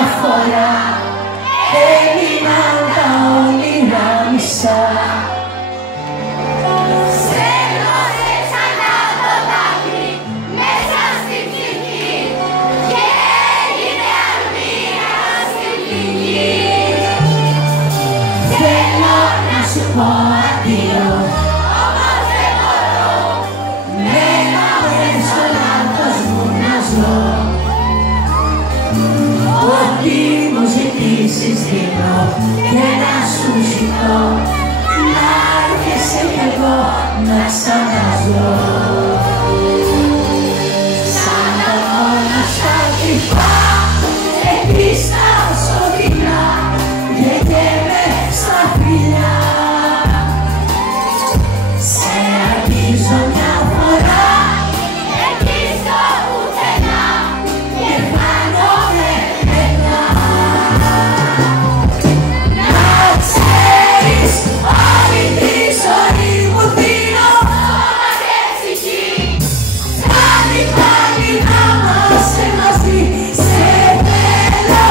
μια φορά έμειναν τα όνειρα μισά. Στέλνωσε ξανά το δάκρυ μέσα στην ψυχή και έγινε αρμία στην πληγή. Θέλω να σου πω αντίο, Όμως δεν μπορώ. μένω μες στο λάθος μου να ζω. Ό,τι μου ζητήσεις δίνω και να σου ζητώ, να έρχεσαι κι εγώ να ξαναζώ. Σαν τα μόνα στα κρυφά, εκεί στα σκοτεινά, γεγέμαι στα φιλιά. Σε αγγίζω μια φορά Εκεί στο πουθενά και χάνομαι μετά. Να ξέρεις, όλη τη ζωή μου δίνω σώμα και ψυχή. πάλι πάλι να είμαστε μαζί. Σε θέλω,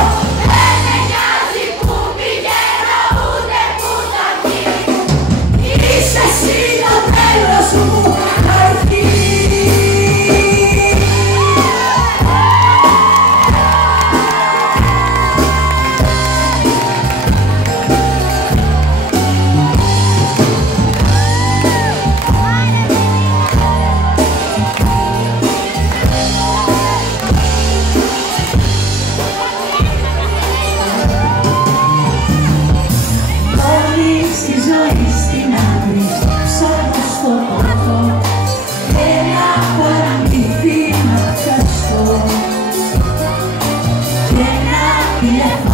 Δεν με νοιάζει που πηγαίνω ούτε που θα βγει. είσαι εσύ το τέλος μου αρχή. Όλη στη ζωή στην άκρη ψάχνω στο πόθο ένα παραμύθι να πιαστώ και ένα τηλέφωνο